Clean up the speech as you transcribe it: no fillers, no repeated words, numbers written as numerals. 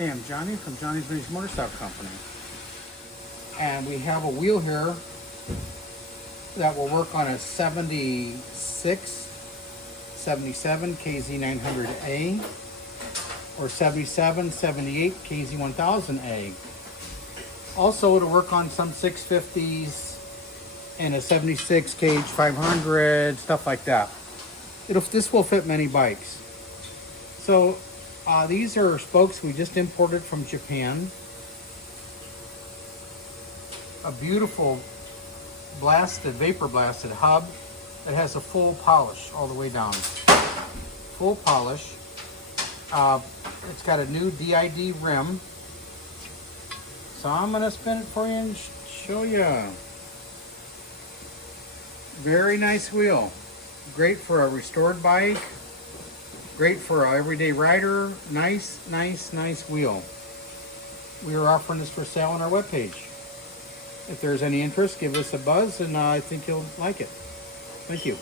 Hey, I'm Johnny from Johnny's Vintage Motorcycle Company. And we have a wheel here that will work on a 76, 77 KZ900A or 77, 78 KZ1000A. Also, it'll work on some 650s and a 76 KH500, stuff like that. This will fit many bikes. So these are spokes we just imported from Japan. A beautiful vapor blasted hub that has a full polish all the way down. Full polish. It's got a new DID rim. So I'm gonna spin it for you and show you. Very nice wheel. Great for a restored bike. Great for an everyday rider. Nice wheel. We are offering this for sale on our webpage. If there's any interest, give us a buzz, and I think you'll like it. Thank you.